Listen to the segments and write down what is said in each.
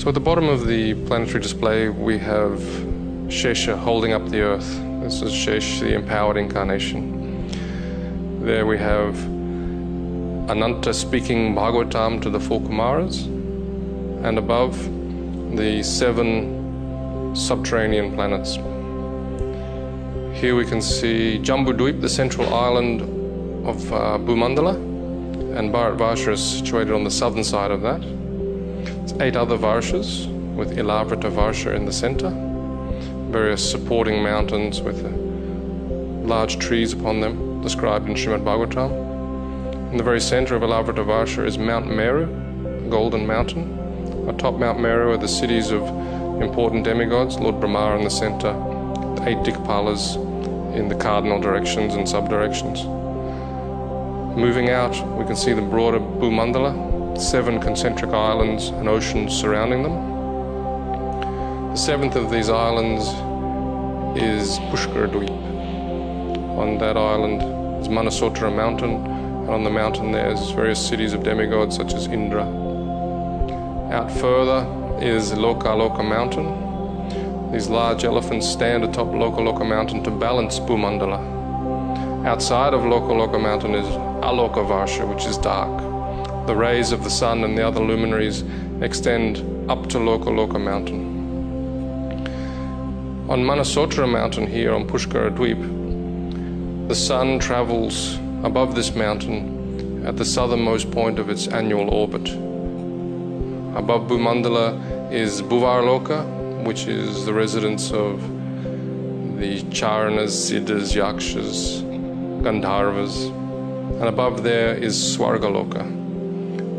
So at the bottom of the planetary display we have Shesha holding up the earth. This is Shesh, the empowered incarnation. There we have Ananta speaking Bhagavatam to the 4 Kumaras, and above the 7 subterranean planets. Here we can see Jambudvip, the central island of Bhumandala, and Bharatvarsha is situated on the southern side of that. It's 8 other Varshas with Ilavrita Varsha in the center, various supporting mountains with large trees upon them, described in Srimad Bhagavatam. In the very center of Ilavrita Varsha is Mount Meru, a golden mountain. Atop Mount Meru are the cities of important demigods, Lord Brahma in the center, the 8 Dikpalas in the cardinal directions and sub-directions. Moving out, we can see the broader Bhumandala, 7 concentric islands and oceans surrounding them. The 7th of these islands is Pushkaradvip. On that island is Manasotra mountain, and on the mountain there's various cities of demigods such as Indra. Out further is Lokaloka mountain. These large elephants stand atop Lokaloka mountain to balance Bhumandala. Outside of Lokaloka mountain is Aloka Varsha, which is dark. The rays of the sun and the other luminaries extend up to Lokaloka mountain. On Manasotra mountain here on Pushkaradvip, the sun travels above this mountain at the southernmost point of its annual orbit. Above Bhumandala is Bhuvarloka, which is the residence of the Charanas, Siddhas, Yakshas, Gandharvas, and above there is Swargaloka,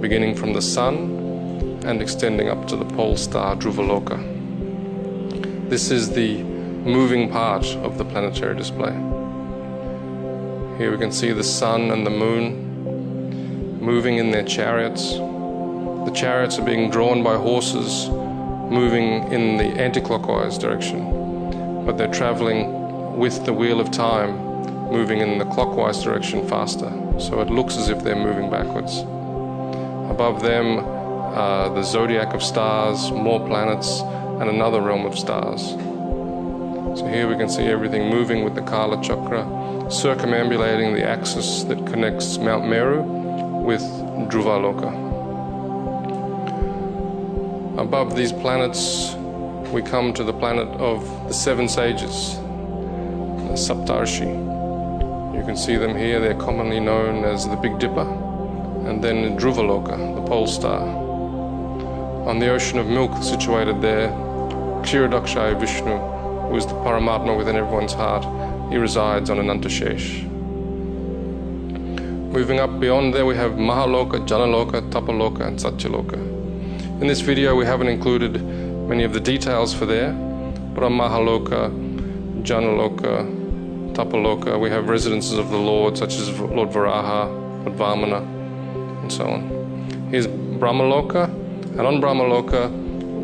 beginning from the sun and extending up to the pole star Dhruvaloka. This is the moving part of the planetary display. Here we can see the sun and the moon moving in their chariots. The chariots are being drawn by horses moving in the anti-clockwise direction, but they're traveling with the wheel of time, moving in the clockwise direction faster, so it looks as if they're moving backwards. Above them the zodiac of stars, more planets, and another realm of stars. So here we can see everything moving with the Kala Chakra, circumambulating the axis that connects Mount Meru with Dhruvaloka. Above these planets we come to the planet of the 7 sages, the Saptarshi. You can see them here. They're commonly known as the Big Dipper, and then Dhruvaloka, the pole star. On the ocean of milk situated there, Kshirodakshaya Vishnu, who is the Paramatma within everyone's heart, he resides on Anantashesh. Moving up beyond there we have Mahaloka, Janaloka, Tapaloka and Satyaloka. In this video we haven't included many of the details for there, but on Mahaloka, Janaloka, Tapaloka, we have residences of the Lord, such as Lord Varaha, Lord Vamana, and so on. Here's Brahmaloka, and on Brahmaloka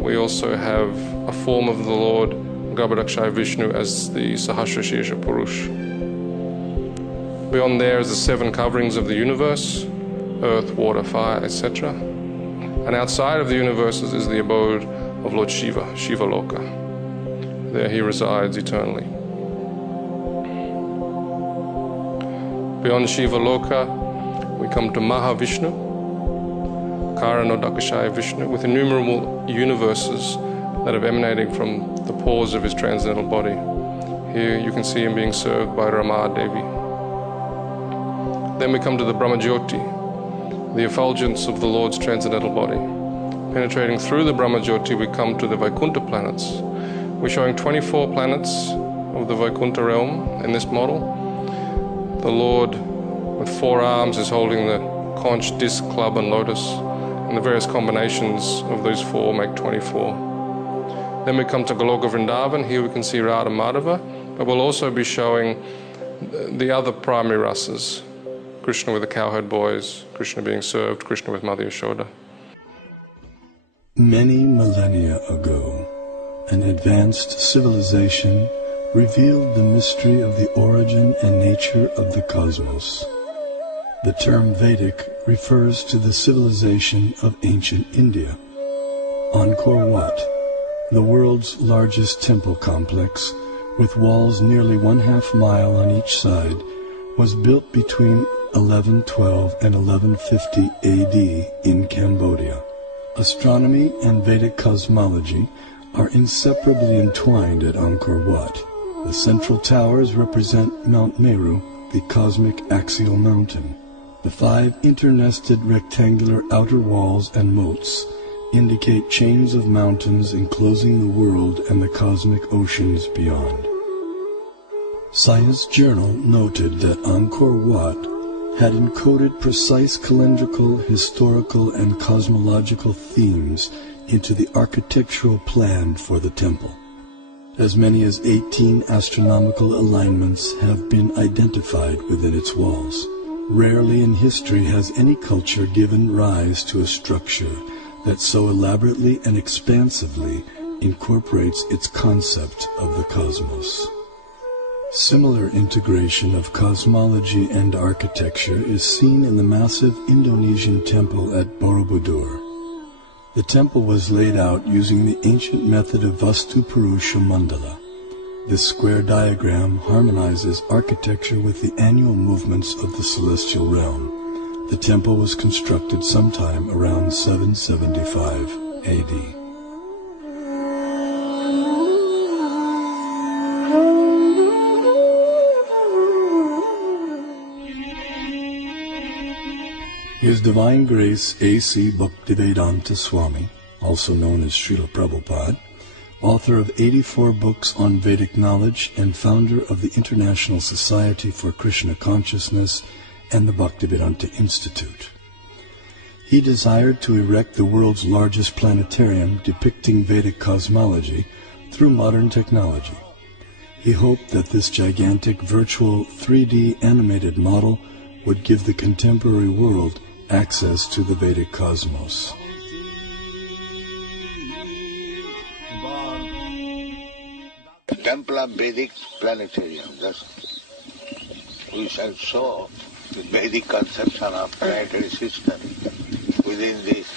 we also have a form of the Lord Garbhodakshaya Vishnu as the Sahasrashirsha Purush. Beyond there is the 7 coverings of the universe, earth, water, fire, etc. And outside of the universes is the abode of Lord Shiva, Shivaloka. There he resides eternally. Beyond Shiva Loka, we come to Mahavishnu, Karanodakashaya Vishnu, with innumerable universes that have emanated from the pores of his transcendental body. Here you can see him being served by Rama Devi. Then we come to the Brahmajyoti, the effulgence of the Lord's transcendental body. Penetrating through the Brahmajyoti, we come to the Vaikuntha planets. We're showing 24 planets of the Vaikuntha realm in this model. The Lord with 4 arms is holding the conch, disc, club and lotus, and the various combinations of those 4 make 24. Then we come to Goloka Vrindavan. Here we can see Radha Madhava, but we'll also be showing the other primary rasas. Krishna with the cowherd boys, Krishna being served, Krishna with Mother Yashoda. Many millennia ago, an advanced civilization revealed the mystery of the origin and nature of the cosmos. The term Vedic refers to the civilization of ancient India. Angkor Wat, the world's largest temple complex, with walls nearly 1/2 mile on each side, was built between 1112 and 1150 AD in Cambodia. Astronomy and Vedic cosmology are inseparably entwined at Angkor Wat. The central towers represent Mount Meru, the cosmic axial mountain. The 5 internested rectangular outer walls and moats indicate chains of mountains enclosing the world and the cosmic oceans beyond. Science Journal noted that Angkor Wat had encoded precise calendrical, historical, and cosmological themes into the architectural plan for the temple. As many as 18 astronomical alignments have been identified within its walls. Rarely in history has any culture given rise to a structure that so elaborately and expansively incorporates its concept of the cosmos. Similar integration of cosmology and architecture is seen in the massive Indonesian temple at Borobudur. The temple was laid out using the ancient method of Vastu Purusha Mandala. This square diagram harmonizes architecture with the annual movements of the celestial realm. The temple was constructed sometime around 775 AD. His Divine Grace A.C. Bhaktivedanta Swami, also known as Srila Prabhupada, author of 84 books on Vedic knowledge and founder of the International Society for Krishna Consciousness and the Bhaktivedanta Institute. He desired to erect the world's largest planetarium depicting Vedic cosmology through modern technology. He hoped that this gigantic virtual 3D animated model would give the contemporary world access to the Vedic cosmos. The Temple of Vedic Planetarium, we shall show the Vedic conception of planetary system within this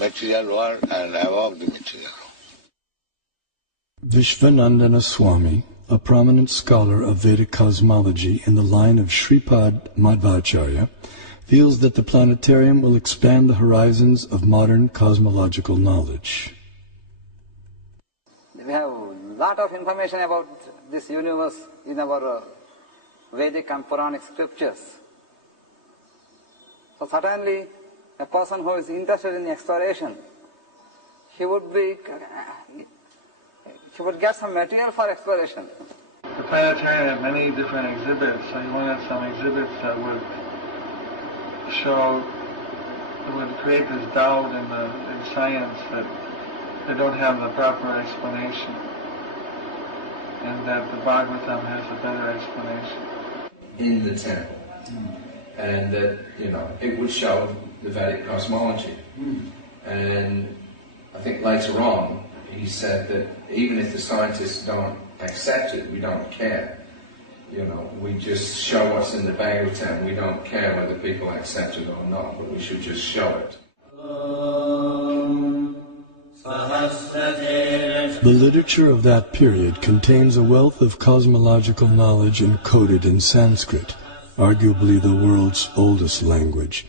material world and above the material world. Vishvanandana Swami, a prominent scholar of Vedic cosmology in the line of Shripad Madhvacharya, feels that the planetarium will expand the horizons of modern cosmological knowledge. We have a lot of information about this universe in our Vedic and Puranic scriptures. So certainly a person who is interested in exploration, he would get some material for exploration. The planetarium had many different exhibits, so you wanted some exhibits that would create this doubt in science that they don't have the proper explanation, and that the Bhagavatam has a better explanation. In the temple. And that, it would show the Vedic cosmology. And I think later on, he said that even if the scientists don't accept it, we don't care. We just show what's in the Bhagavatam. We don't care whether people accept it or not, but we should just show it. The literature of that period contains a wealth of cosmological knowledge encoded in Sanskrit, arguably the world's oldest language.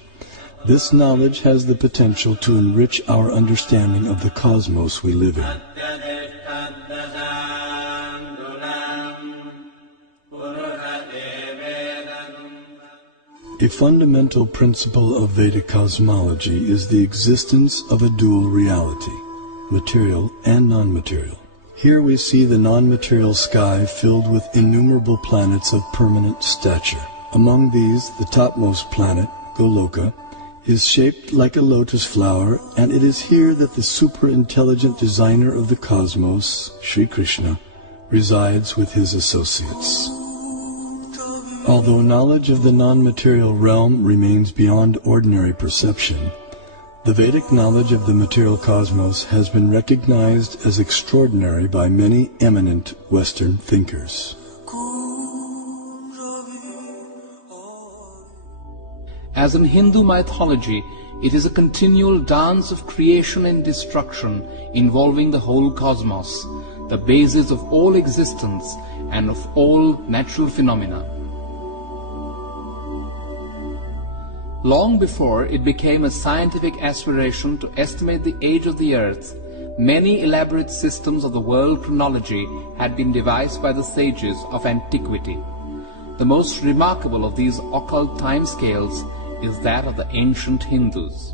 This knowledge has the potential to enrich our understanding of the cosmos we live in. A fundamental principle of Vedic cosmology is the existence of a dual reality, material and non-material. Here we see the non-material sky filled with innumerable planets of permanent stature. Among these, the topmost planet, Goloka, is shaped like a lotus flower, and it is here that the super-intelligent designer of the cosmos, Sri Krishna, resides with his associates. Although knowledge of the non-material realm remains beyond ordinary perception, the Vedic knowledge of the material cosmos has been recognized as extraordinary by many eminent Western thinkers. As in Hindu mythology, It is a continual dance of creation and destruction involving the whole cosmos, the basis of all existence and of all natural phenomena. Long before it became a scientific aspiration to estimate the age of the earth, many elaborate systems of the world chronology had been devised by the sages of antiquity. The most remarkable of these occult timescales is that of the ancient Hindus.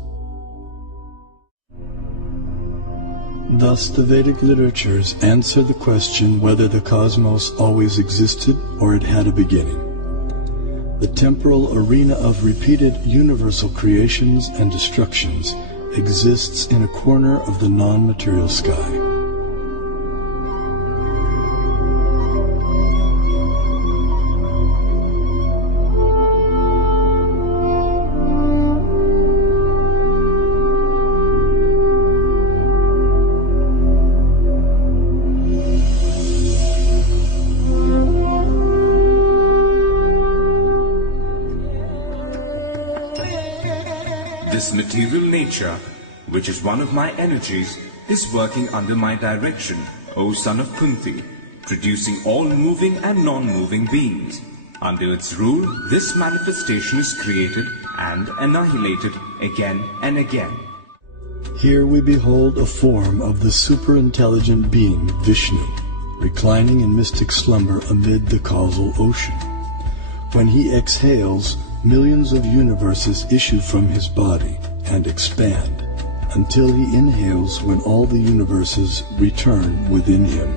Thus the Vedic literatures answer the question whether the cosmos always existed or it had a beginning. The temporal arena of repeated universal creations and destructions exists in a corner of the non-material sky. This material nature, which is one of my energies, is working under my direction, O son of Kunti, producing all moving and non-moving beings. Under its rule, this manifestation is created and annihilated again and again. Here we behold a form of the superintelligent being Vishnu, reclining in mystic slumber amid the causal ocean. When he exhales, millions of universes issue from his body and expand, until he inhales when all the universes return within him.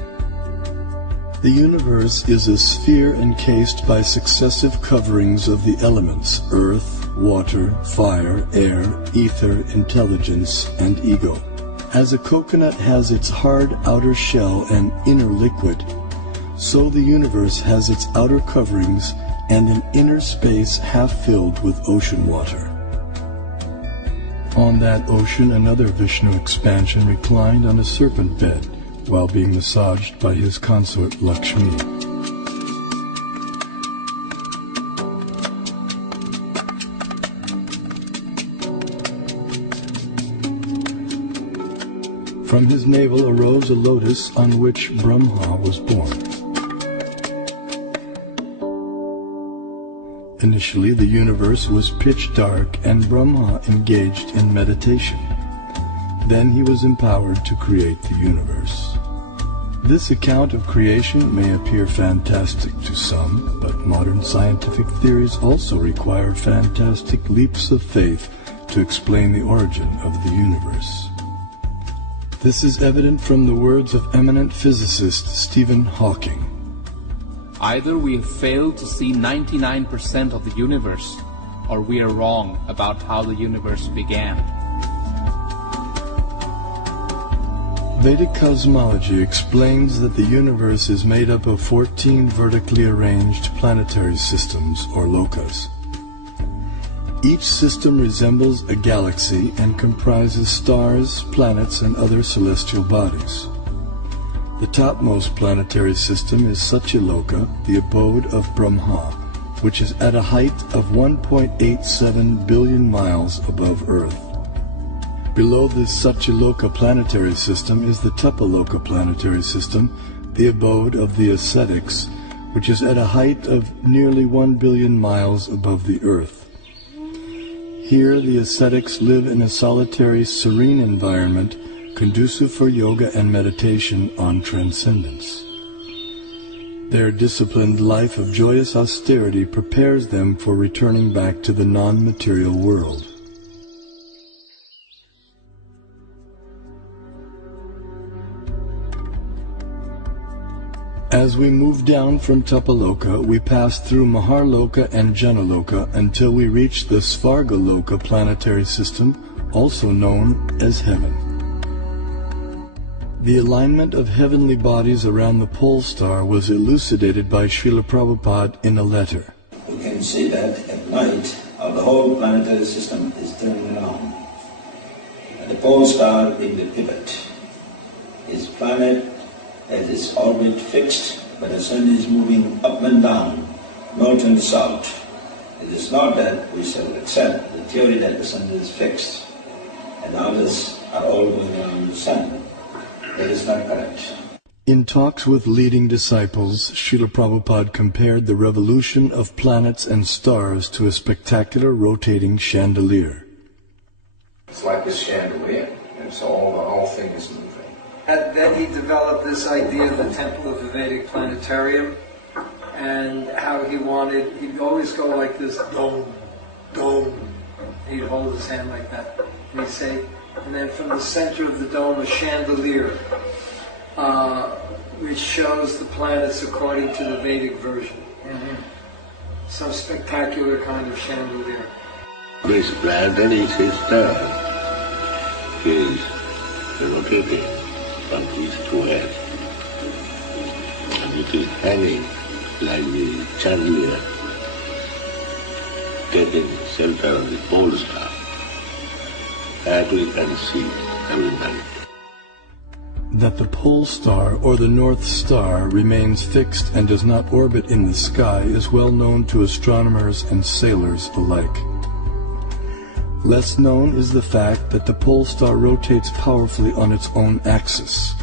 The universe is a sphere encased by successive coverings of the elements earth, water, fire, air, ether, intelligence, and ego. As a coconut has its hard outer shell and inner liquid, so the universe has its outer coverings and an inner space half filled with ocean water. On that ocean, another Vishnu expansion reclined on a serpent bed while being massaged by his consort Lakshmi. From his navel arose a lotus on which Brahma was born. Initially, the universe was pitch dark and Brahma engaged in meditation. Then he was empowered to create the universe. This account of creation may appear fantastic to some, but modern scientific theories also require fantastic leaps of faith to explain the origin of the universe. This is evident from the words of eminent physicist Stephen Hawking. Either we have failed to see 99% of the universe, or we are wrong about how the universe began. Vedic cosmology explains that the universe is made up of 14 vertically arranged planetary systems, or lokas. Each system resembles a galaxy and comprises stars, planets, and other celestial bodies. The topmost planetary system is Satyaloka, the abode of Brahma, which is at a height of 1.87 billion miles above Earth. Below the Satyaloka planetary system is the Tapaloka planetary system, the abode of the ascetics, which is at a height of nearly 1 billion miles above the Earth. Here the ascetics live in a solitary, serene environment conducive for yoga and meditation on transcendence. Their disciplined life of joyous austerity prepares them for returning back to the non-material world. As we move down from Tapaloka, we pass through Maharloka and Janaloka until we reach the Svargaloka planetary system, also known as heaven. The alignment of heavenly bodies around the pole star was elucidated by Srila Prabhupada in a letter. We can see that at night the whole planetary system is turning around. And the pole star being the pivot. His planet has its orbit fixed, but the sun is moving up and down, north and south. It is not that we shall accept the theory that the sun is fixed and others are all going around the sun. That is not correct. In talks with leading disciples, Srila Prabhupada compared the revolution of planets and stars to a spectacular rotating chandelier. It's like a chandelier, and so the whole thing is moving. And then he developed this idea of the temple of the Vedic planetarium, and how he'd always go like this, dome, dome. He'd hold his hand like that. And he'd say, and then from the center of the dome, a chandelier, which shows the planets according to the Vedic version. Some spectacular kind of chandelier. This planetary system is rotating from east to west, and it is hanging like the chandelier, taking shelter on the pole star, that we can see every night. That the pole star or the North Star remains fixed and does not orbit in the sky is well known to astronomers and sailors alike. Less known is the fact that the pole star rotates powerfully on its own axis.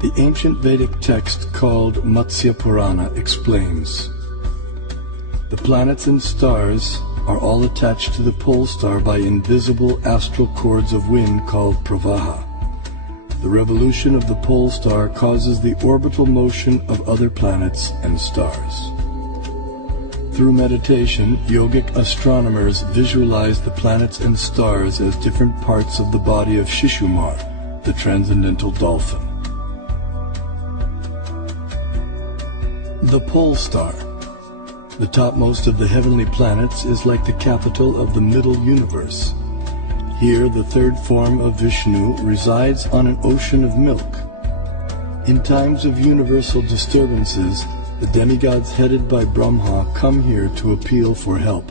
The ancient Vedic text called Matsya Purana explains, the planets and stars are all attached to the pole star by invisible astral cords of wind called pravaha. The revolution of the pole star causes the orbital motion of other planets and stars. Through meditation, yogic astronomers visualize the planets and stars as different parts of the body of Shishumar, the transcendental dolphin. The pole star, the topmost of the heavenly planets, is like the capital of the middle universe. Here, the third form of Vishnu resides on an ocean of milk. In times of universal disturbances, the demigods headed by Brahma come here to appeal for help.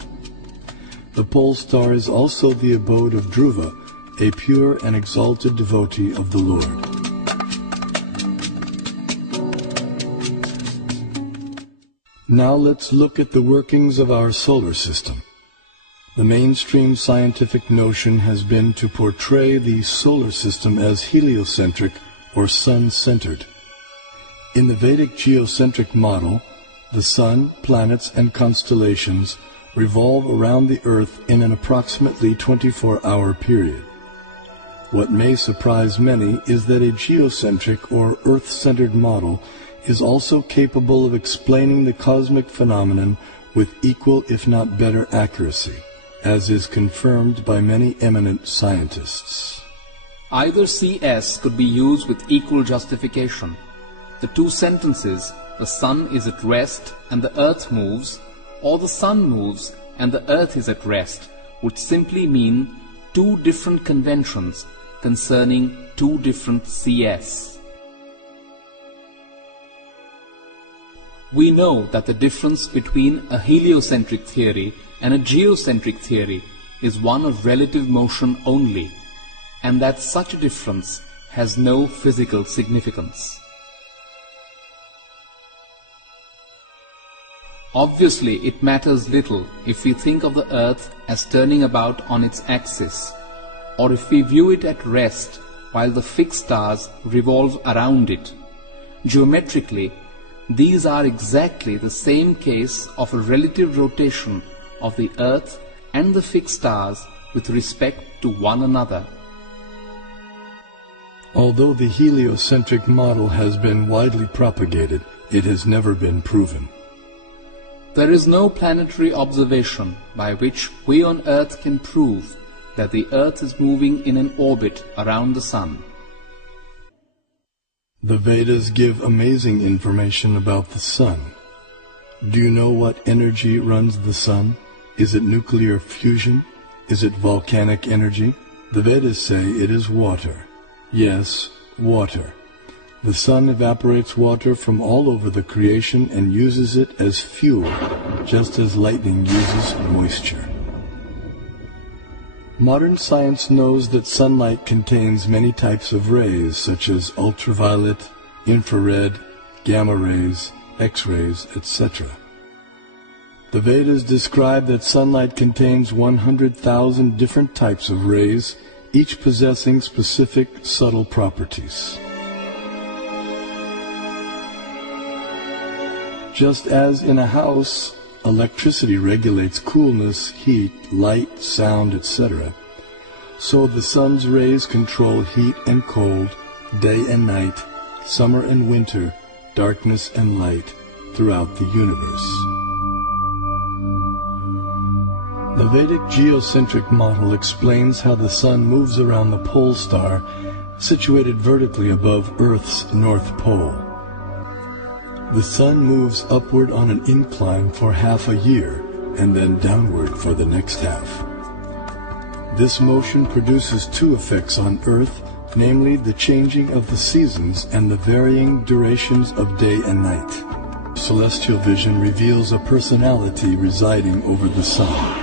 The pole star is also the abode of Dhruva, a pure and exalted devotee of the Lord. Now let's look at the workings of our solar system. The mainstream scientific notion has been to portray the solar system as heliocentric or sun-centered. In the Vedic geocentric model, the sun, planets, and constellations revolve around the Earth in an approximately 24-hour period. What may surprise many is that a geocentric or Earth-centered model is also capable of explaining the cosmic phenomenon with equal if not better accuracy, as is confirmed by many eminent scientists. Either CS could be used with equal justification. The two sentences, the sun is at rest and the earth moves, or the sun moves and the earth is at rest, would simply mean two different conventions concerning two different CS. We know that the difference between a heliocentric theory and a geocentric theory is one of relative motion only, and that such a difference has no physical significance. Obviously, it matters little if we think of the earth as turning about on its axis, or if we view it at rest while the fixed stars revolve around it. Geometrically, these are exactly the same case of a relative rotation of the earth and the fixed stars with respect to one another. Although the heliocentric model has been widely propagated, it has never been proven. There is no planetary observation by which we on Earth can prove that the Earth is moving in an orbit around the Sun. The Vedas give amazing information about the Sun. Do you know what energy runs the Sun? Is it nuclear fusion? Is it volcanic energy? The Vedas say it is water. Yes, water. The Sun evaporates water from all over the creation and uses it as fuel, just as lightning uses moisture. Modern science knows that sunlight contains many types of rays, such as ultraviolet, infrared, gamma rays, X-rays, etc. The Vedas describe that sunlight contains 100,000 different types of rays, each possessing specific subtle properties. Just as in a house, electricity regulates coolness, heat, light, sound, etc., so the sun's rays control heat and cold, day and night, summer and winter, darkness and light throughout the universe. The Vedic geocentric model explains how the sun moves around the pole star situated vertically above Earth's north pole. The sun moves upward on an incline for half a year and then downward for the next half. This motion produces two effects on Earth, namely the changing of the seasons and the varying durations of day and night. Celestial vision reveals a personality residing over the sun.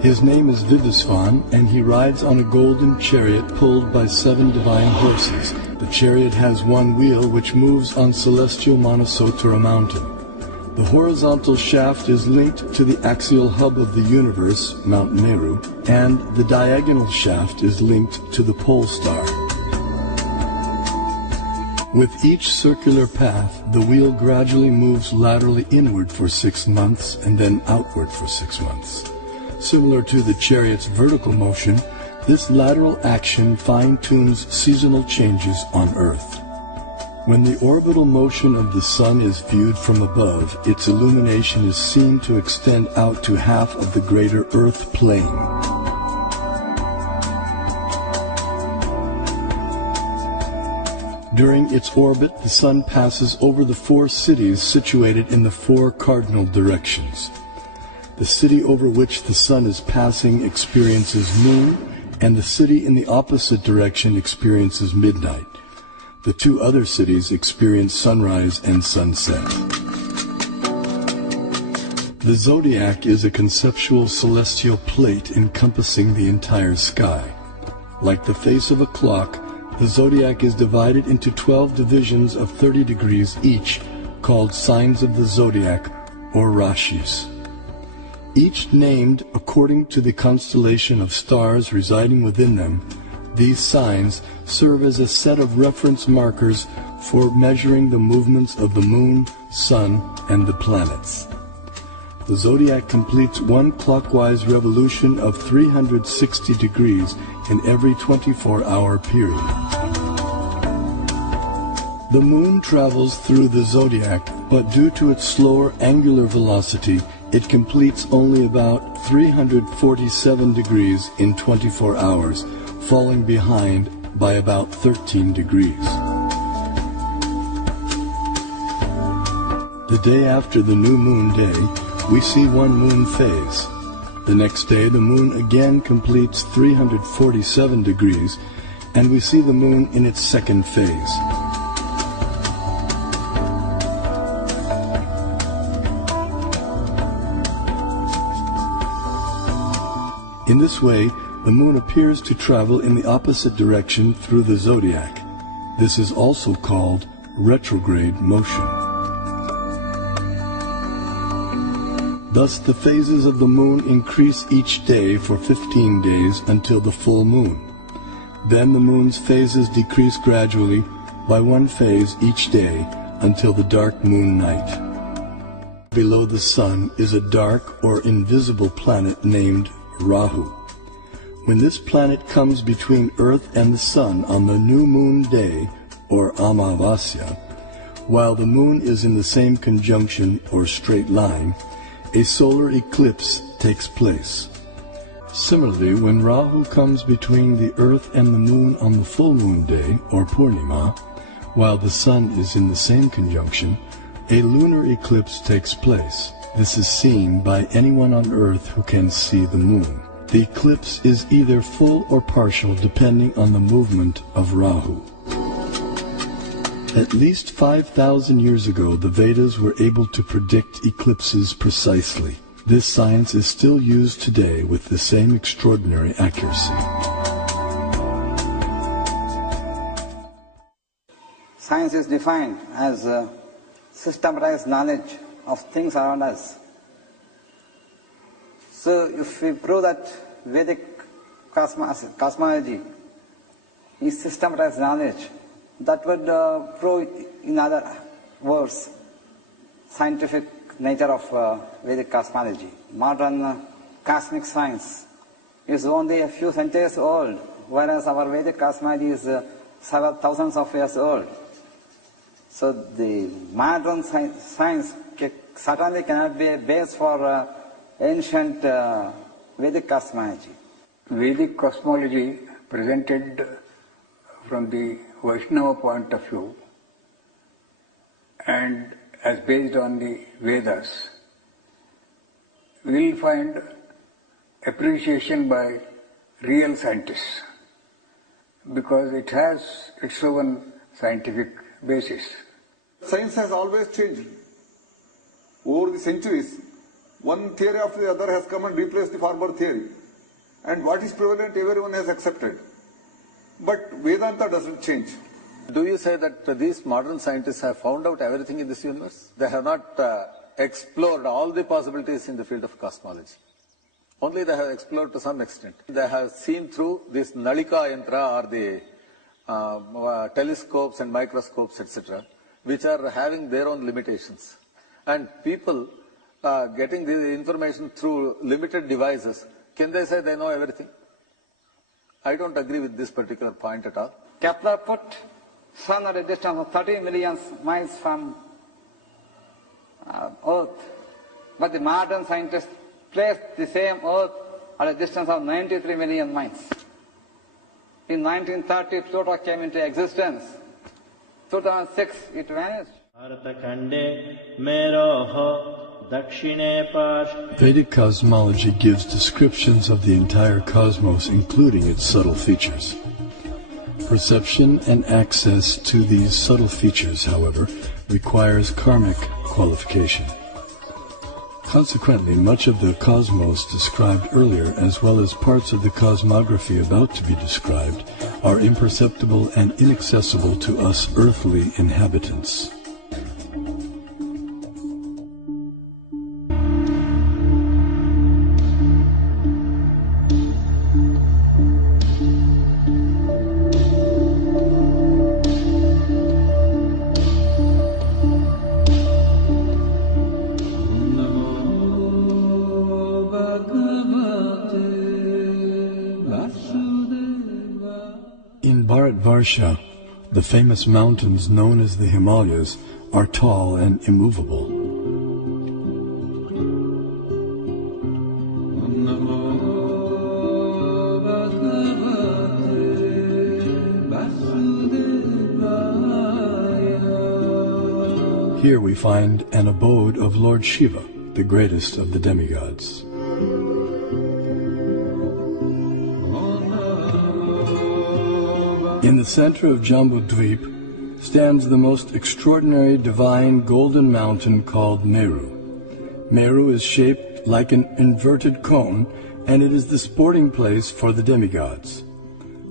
His name is Vivasvan, and he rides on a golden chariot pulled by 7 divine horses. The chariot has one wheel which moves on celestial Manasotra mountain. The horizontal shaft is linked to the axial hub of the universe, Mount Meru, and the diagonal shaft is linked to the pole star. With each circular path, the wheel gradually moves laterally inward for 6 months and then outward for 6 months. Similar to the chariot's vertical motion, this lateral action fine-tunes seasonal changes on Earth. When the orbital motion of the sun is viewed from above, its illumination is seen to extend out to half of the greater Earth plane. During its orbit, the sun passes over the 4 cities situated in the 4 cardinal directions. The city over which the sun is passing experiences noon, and the city in the opposite direction experiences midnight. The 2 other cities experience sunrise and sunset. The zodiac is a conceptual celestial plate encompassing the entire sky. Like the face of a clock, the zodiac is divided into 12 divisions of 30 degrees each, called signs of the zodiac, or rashis. Each named according to the constellation of stars residing within them. These signs serve as a set of reference markers for measuring the movements of the moon, sun, and the planets. The zodiac completes one clockwise revolution of 360 degrees in every 24-hour period. The moon travels through the zodiac, but due to its slower angular velocity, it completes only about 347 degrees in 24 hours, falling behind by about 13 degrees. The day after the new moon day, we see one moon phase. The next day, the moon again completes 347 degrees, and we see the moon in its second phase. In this way, the moon appears to travel in the opposite direction through the zodiac. This is also called retrograde motion. Thus, the phases of the moon increase each day for 15 days until the full moon. Then the moon's phases decrease gradually by 1 phase each day until the dark moon night. Below the sun is a dark or invisible planet named Rahu. When this planet comes between Earth and the sun on the new moon day, or Amavasya, while the moon is in the same conjunction or straight line, a solar eclipse takes place. Similarly, when Rahu comes between the Earth and the moon on the full moon day, or Purnima, while the sun is in the same conjunction, a lunar eclipse takes place. This is seen by anyone on Earth who can see the moon. The eclipse is either full or partial depending on the movement of Rahu. At least 5,000 years ago, the Vedas were able to predict eclipses precisely. This science is still used today with the same extraordinary accuracy. Science is defined as systematized knowledge of things around us. So if we prove that Vedic cosmology is systematized knowledge, that would prove, in other words, scientific nature of Vedic cosmology. Modern cosmic science is only a few centuries old, whereas our Vedic cosmology is several thousands of years old. So the modern science certainly cannot be a base for ancient Vedic cosmology. Vedic cosmology presented from the Vaishnava point of view and as based on the Vedas, we will find appreciation by real scientists because it has its own scientific basis. Science has always changed. Over the centuries, one theory after the other has come and replaced the former theory. And what is prevalent, everyone has accepted. But Vedanta doesn't change. Do you say that these modern scientists have found out everything in this universe? They have not explored all the possibilities in the field of cosmology. Only they have explored to some extent. They have seen through this Nalika Yantra or the telescopes and microscopes, etc., which are having their own limitations. And people getting the information through limited devices, can they say they know everything? I don't agree with this particular point at all. Kepler put Sun at a distance of 30 million miles from Earth, but the modern scientists placed the same Earth at a distance of 93 million miles. In 1930, Pluto came into existence. 2006, it vanished. Vedic cosmology gives descriptions of the entire cosmos, including its subtle features. Perception and access to these subtle features, however, requires karmic qualification. Consequently, much of the cosmos described earlier, as well as parts of the cosmography about to be described, are imperceptible and inaccessible to us earthly inhabitants. The famous mountains known as the Himalayas are tall and immovable. Here we find an abode of Lord Shiva, the greatest of the demigods. In the center of Jambudvip stands the most extraordinary divine golden mountain called Meru. Meru is shaped like an inverted cone, and it is the sporting place for the demigods.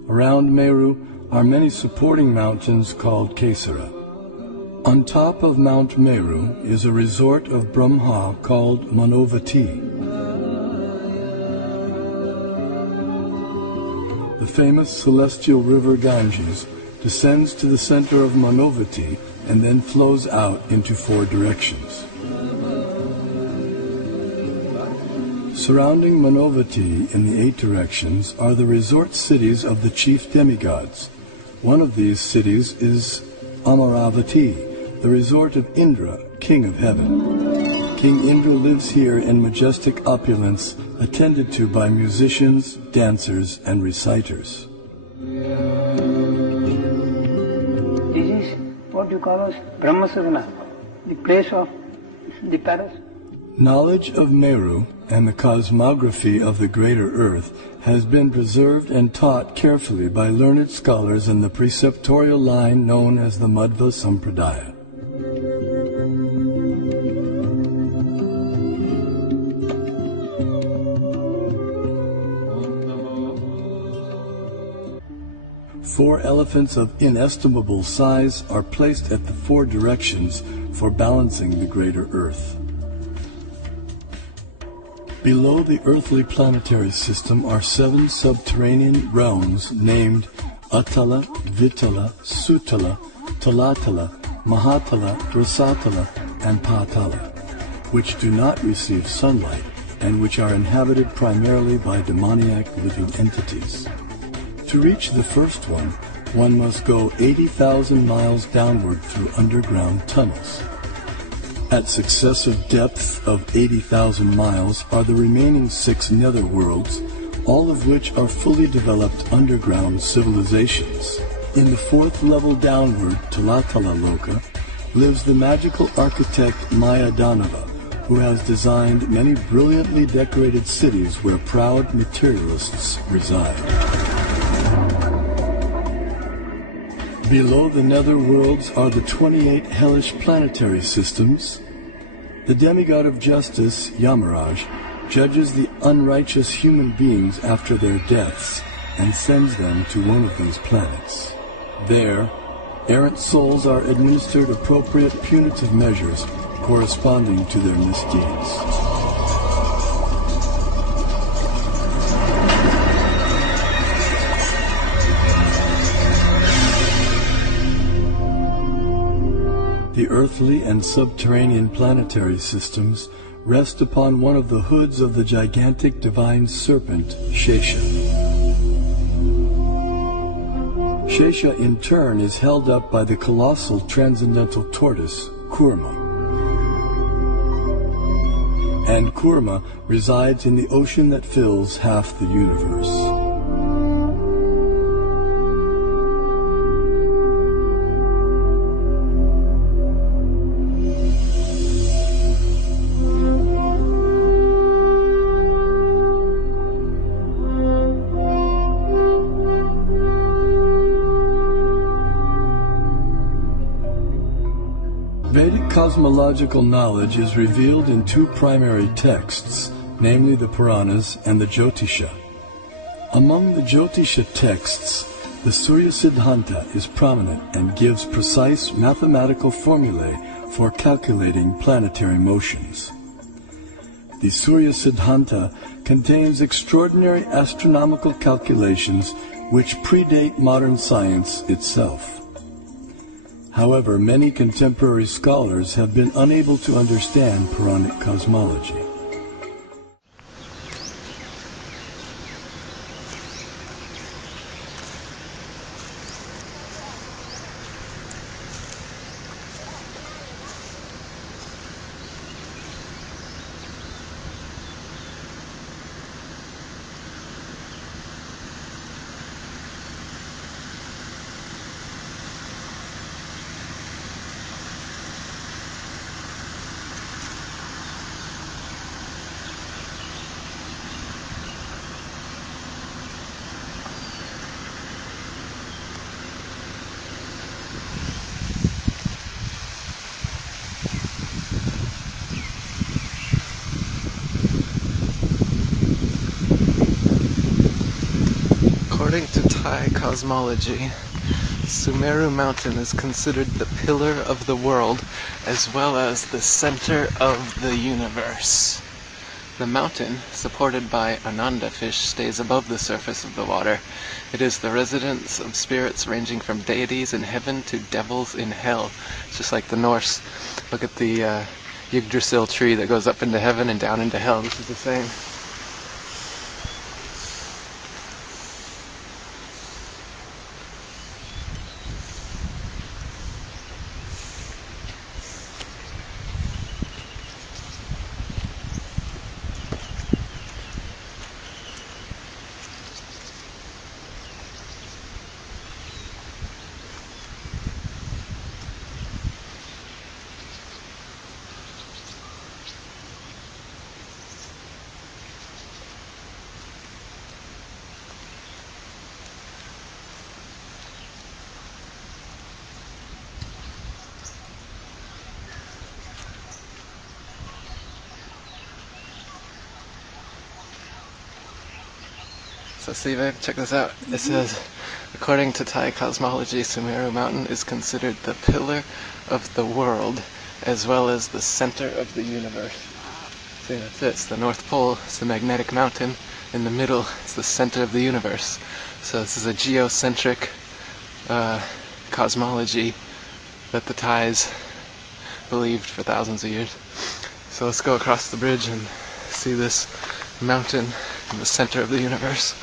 Around Meru are many supporting mountains called Kesara. On top of Mount Meru is a resort of Brahma called Manavati. The famous celestial river Ganges descends to the center of Manavati and then flows out into 4 directions. Surrounding Manavati in the 8 directions are the resort cities of the chief demigods. One of these cities is Amaravati, the resort of Indra, king of heaven. King Indra lives here in majestic opulence, attended to by musicians, dancers, and reciters. This is what you call as Brahmasarana, the place of the palace. Knowledge of Meru and the cosmography of the greater earth has been preserved and taught carefully by learned scholars in the preceptorial line known as the Madhva Sampradaya. Four elephants of inestimable size are placed at the 4 directions for balancing the greater earth. Below the earthly planetary system are 7 subterranean realms named Atala, Vitala, Sutala, Talatala, Mahatala, Rasatala, and Patala, which do not receive sunlight and which are inhabited primarily by demoniac living entities. To reach the first one must go 80,000 miles downward through underground tunnels. At successive depths of 80,000 miles are the remaining 6 netherworlds, all of which are fully developed underground civilizations. In the 4th level downward, Talatala Loka, lives the magical architect Mayadanava, who has designed many brilliantly decorated cities where proud materialists reside. Below the netherworlds are the 28 hellish planetary systems. The demigod of justice, Yamaraj, judges the unrighteous human beings after their deaths and sends them to one of these planets. There, errant souls are administered appropriate punitive measures corresponding to their misdeeds. The earthly and subterranean planetary systems rest upon one of the hoods of the gigantic divine serpent, Shesha. Shesha in turn is held up by the colossal transcendental tortoise, Kurma. And Kurma resides in the ocean that fills half the universe. Vedic cosmological knowledge is revealed in 2 primary texts, namely the Puranas and the Jyotisha. Among the Jyotisha texts, the Surya Siddhanta is prominent and gives precise mathematical formulae for calculating planetary motions. The Surya Siddhanta contains extraordinary astronomical calculations which predate modern science itself. However, many contemporary scholars have been unable to understand Puranic cosmology. According to Thai cosmology, Sumeru Mountain is considered the pillar of the world as well as the center of the universe. The mountain, supported by Ananda fish, stays above the surface of the water. It is the residence of spirits ranging from deities in heaven to devils in hell. It's just like the Norse. Look at the Yggdrasil tree that goes up into heaven and down into hell. This is the same. So see, babe, check this out. It says, according to Thai cosmology, Sumeru Mountain is considered the pillar of the world as well as the center of the universe. See, that's it. It's the North Pole. It's the magnetic mountain. In the middle, it's the center of the universe. So this is a geocentric cosmology that the Thais believed for thousands of years. So let's go across the bridge and see this mountain in the center of the universe.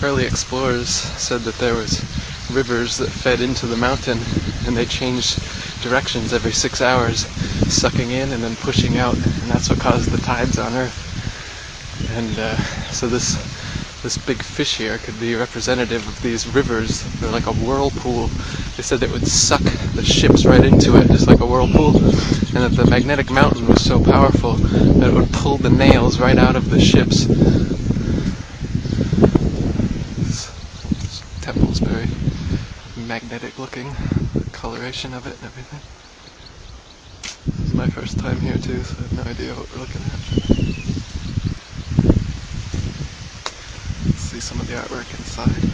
Early explorers said that there was rivers that fed into the mountain and they changed directions every 6 hours, sucking in and then pushing out, and that's what caused the tides on Earth. And so this big fish here could be representative of these rivers. They're like a whirlpool. They said it would suck the ships right into it, just like a whirlpool, and that the magnetic mountain was so powerful that it would pull the nails right out of the ships. This temple's very magnetic looking, the coloration of it and everything. This is my first time here too, so I have no idea what we're looking at. Let's see some of the artwork inside.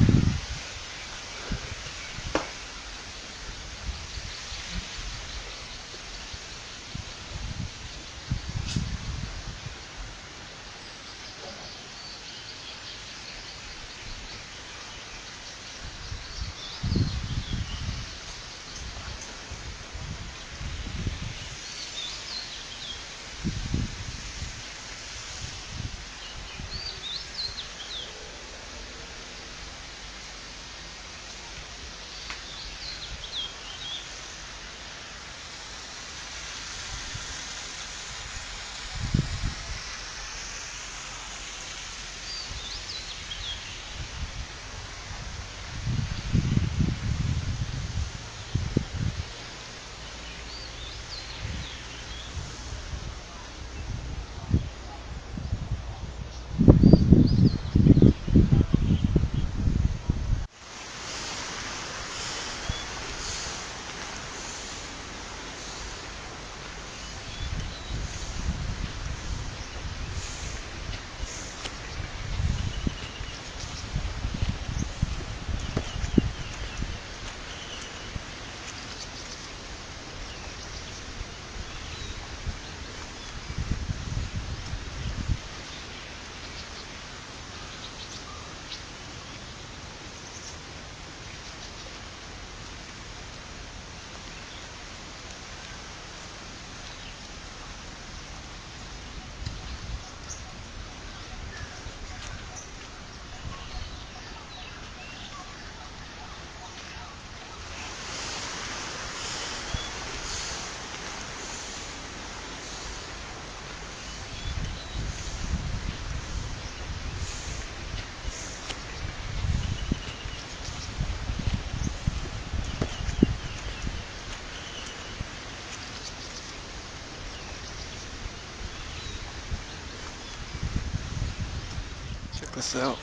Check this out.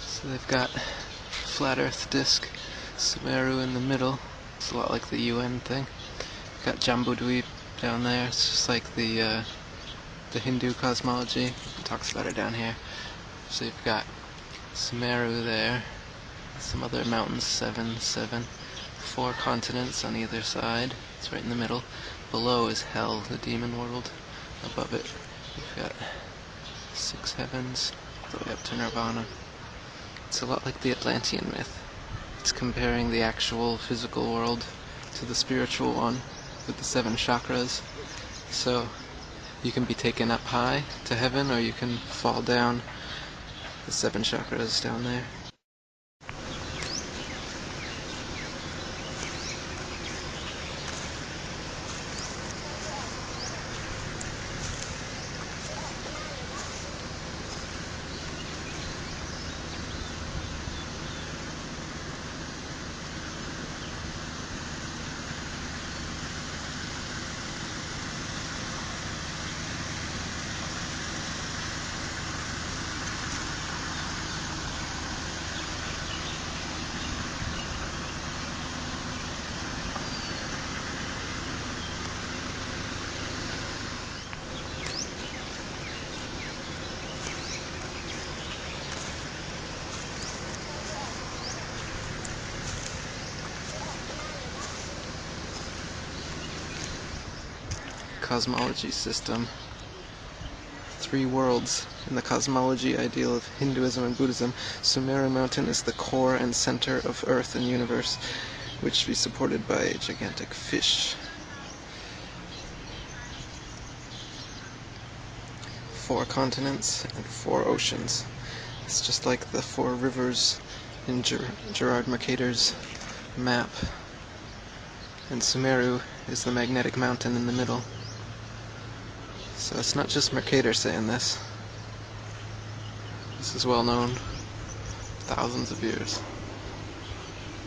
So they've got flat Earth disk, Sumeru in the middle. It's a lot like the UN thing. Got Jambudweep down there. It's just like the Hindu cosmology. It talks about it down here. So you've got Sumeru there. Some other mountains, 7, 4 continents on either side. It's right in the middle. Below is Hell, the demon world. Above it, you've got 6 heavens, all the way up to Nirvana. It's a lot like the Atlantean myth. It's comparing the actual physical world to the spiritual one with the 7 chakras. So you can be taken up high to heaven, or you can fall down the 7 chakras down there. cosmology system. 3 worlds. In the cosmology ideal of Hinduism and Buddhism, Sumeru Mountain is the core and center of Earth and universe, which should be supported by a gigantic fish. 4 continents and 4 oceans. It's just like the 4 rivers in Gerard Mercator's map. And Sumeru is the magnetic mountain in the middle. So it's not just Mercator saying this. This is well known thousands of years.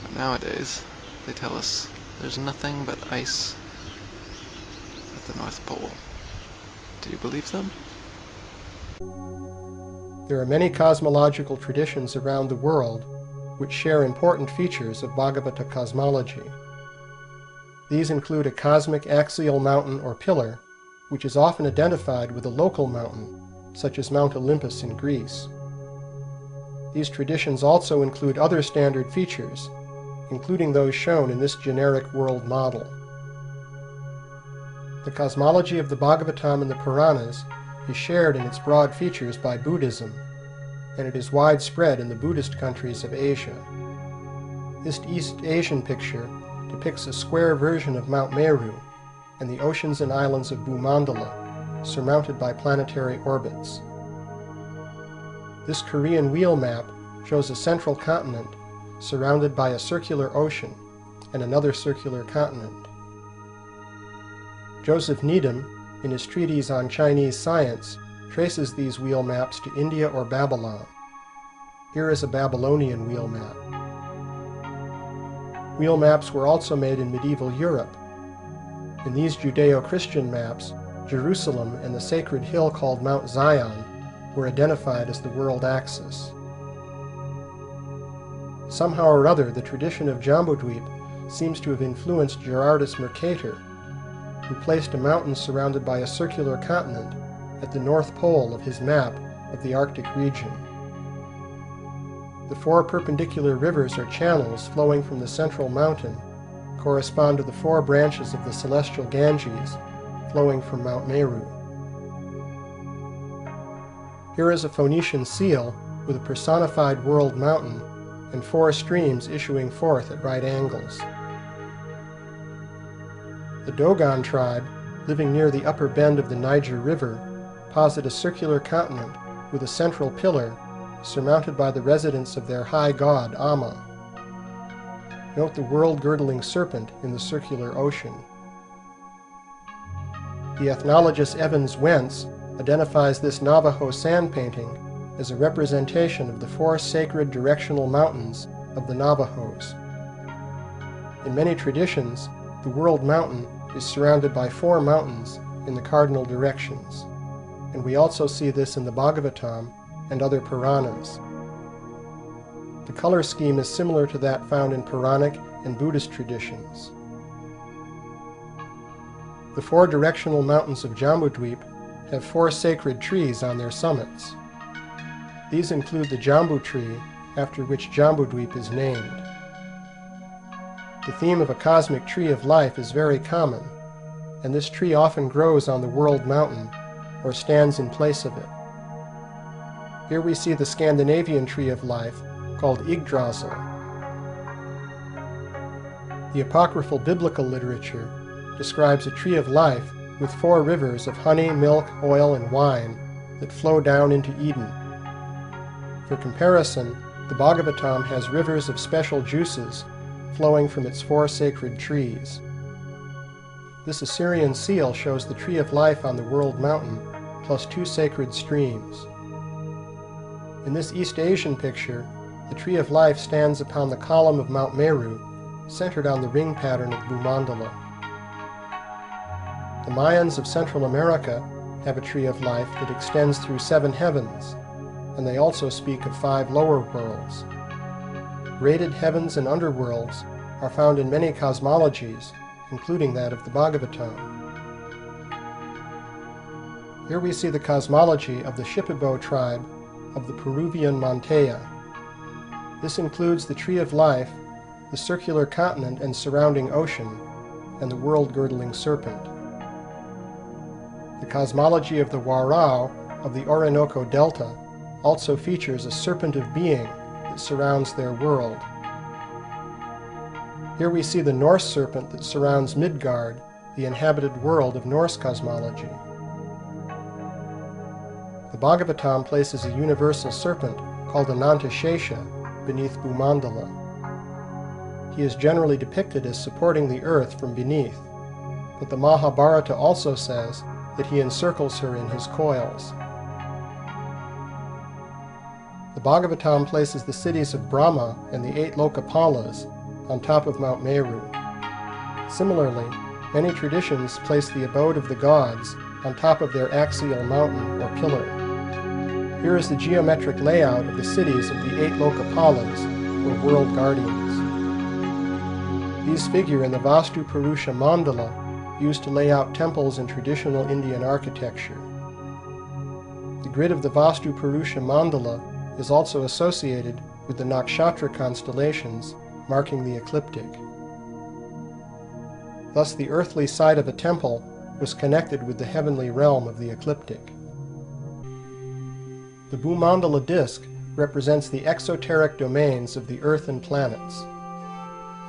But nowadays, they tell us there's nothing but ice at the North Pole. Do you believe them? There are many cosmological traditions around the world which share important features of Bhagavata cosmology. These include a cosmic axial mountain or pillar, which is often identified with a local mountain, such as Mount Olympus in Greece. These traditions also include other standard features, including those shown in this generic world model. The cosmology of the Bhagavatam and the Puranas is shared in its broad features by Buddhism, and it is widespread in the Buddhist countries of Asia. This East Asian picture depicts a square version of Mount Meru and the oceans and islands of Bhumandala, surmounted by planetary orbits. This Korean wheel map shows a central continent surrounded by a circular ocean and another circular continent. Joseph Needham, in his treatise on Chinese science, traces these wheel maps to India or Babylon. Here is a Babylonian wheel map. Wheel maps were also made in medieval Europe. In these Judeo-Christian maps, Jerusalem and the sacred hill called Mount Zion were identified as the world axis. Somehow or other, the tradition of Jambudvip seems to have influenced Gerardus Mercator, who placed a mountain surrounded by a circular continent at the North Pole of his map of the Arctic region. The 4 perpendicular rivers or channels flowing from the central mountain correspond to the 4 branches of the celestial Ganges flowing from Mount Meru. Here is a Phoenician seal with a personified world mountain and 4 streams issuing forth at right angles. The Dogon tribe, living near the upper bend of the Niger River, posit a circular continent with a central pillar surmounted by the residence of their high god, Amma. Note the world-girdling serpent in the circular ocean. The ethnologist Evans Wentz identifies this Navajo sand painting as a representation of the 4 sacred directional mountains of the Navajos. In many traditions, the world mountain is surrounded by 4 mountains in the cardinal directions, and we also see this in the Bhagavatam and other Puranas. The color scheme is similar to that found in Puranic and Buddhist traditions. The 4 directional mountains of Jambudvip have 4 sacred trees on their summits. These include the Jambu tree, after which Jambudvip is named. The theme of a cosmic tree of life is very common, and this tree often grows on the world mountain or stands in place of it. Here we see the Scandinavian tree of life called Yggdrasil. The apocryphal biblical literature describes a tree of life with 4 rivers of honey, milk, oil, and wine that flow down into Eden. For comparison, the Bhagavatam has rivers of special juices flowing from its 4 sacred trees. This Assyrian seal shows the tree of life on the world mountain, plus 2 sacred streams. In this East Asian picture, the tree of life stands upon the column of Mount Meru, centered on the ring pattern of Bhumandala. The Mayans of Central America have a tree of life that extends through 7 heavens, and they also speak of 5 lower worlds. Graded heavens and underworlds are found in many cosmologies, including that of the Bhagavatam. Here we see the cosmology of the Shipibo tribe of the Peruvian Montea. This includes the tree of life, the circular continent and surrounding ocean, and the world-girdling serpent. The cosmology of the Warao of the Orinoco Delta also features a serpent of being that surrounds their world. Here we see the Norse serpent that surrounds Midgard, the inhabited world of Norse cosmology. The Bhagavatam places a universal serpent called Anantashesha beneath Bhumandala. He is generally depicted as supporting the earth from beneath, but the Mahabharata also says that he encircles her in his coils. The Bhagavatam places the cities of Brahma and the 8 Lokapalas on top of Mount Meru. Similarly, many traditions place the abode of the gods on top of their axial mountain or pillar. Here is the geometric layout of the cities of the 8 Lokapalas, or world guardians. These figure in the Vastu Purusha Mandala used to lay out temples in traditional Indian architecture. The grid of the Vastu Purusha Mandala is also associated with the nakshatra constellations marking the ecliptic. Thus the earthly side of a temple was connected with the heavenly realm of the ecliptic. The Bhumandala disk represents the exoteric domains of the earth and planets.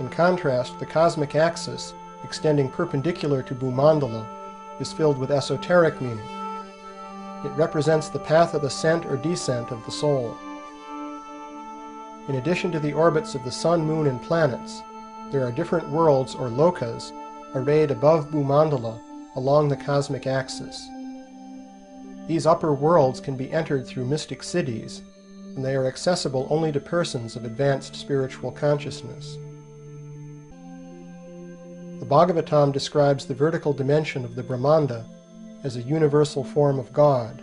In contrast, the cosmic axis, extending perpendicular to Bhumandala, is filled with esoteric meaning. It represents the path of ascent or descent of the soul. In addition to the orbits of the sun, moon, and planets, there are different worlds or lokas arrayed above Bhumandala along the cosmic axis. These upper worlds can be entered through mystic cities, and they are accessible only to persons of advanced spiritual consciousness. The Bhagavatam describes the vertical dimension of the Brahmanda as a universal form of God,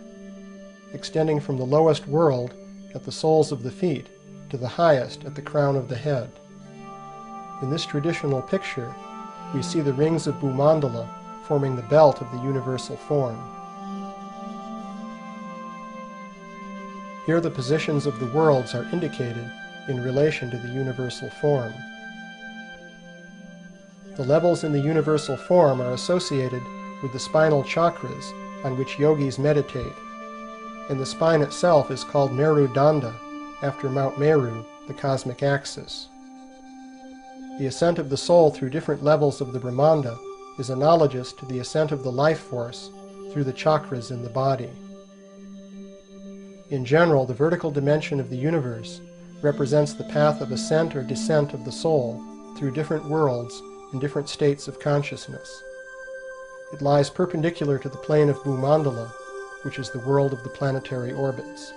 extending from the lowest world at the soles of the feet to the highest at the crown of the head. In this traditional picture, we see the rings of Bhumandala forming the belt of the universal form. Here the positions of the worlds are indicated in relation to the universal form. The levels in the universal form are associated with the spinal chakras on which yogis meditate, and the spine itself is called Meru Danda, after Mount Meru, the cosmic axis. The ascent of the soul through different levels of the Brahmanda is analogous to the ascent of the life force through the chakras in the body. In general, the vertical dimension of the universe represents the path of ascent or descent of the soul through different worlds and different states of consciousness. It lies perpendicular to the plane of Bhumandala, which is the world of the planetary orbits.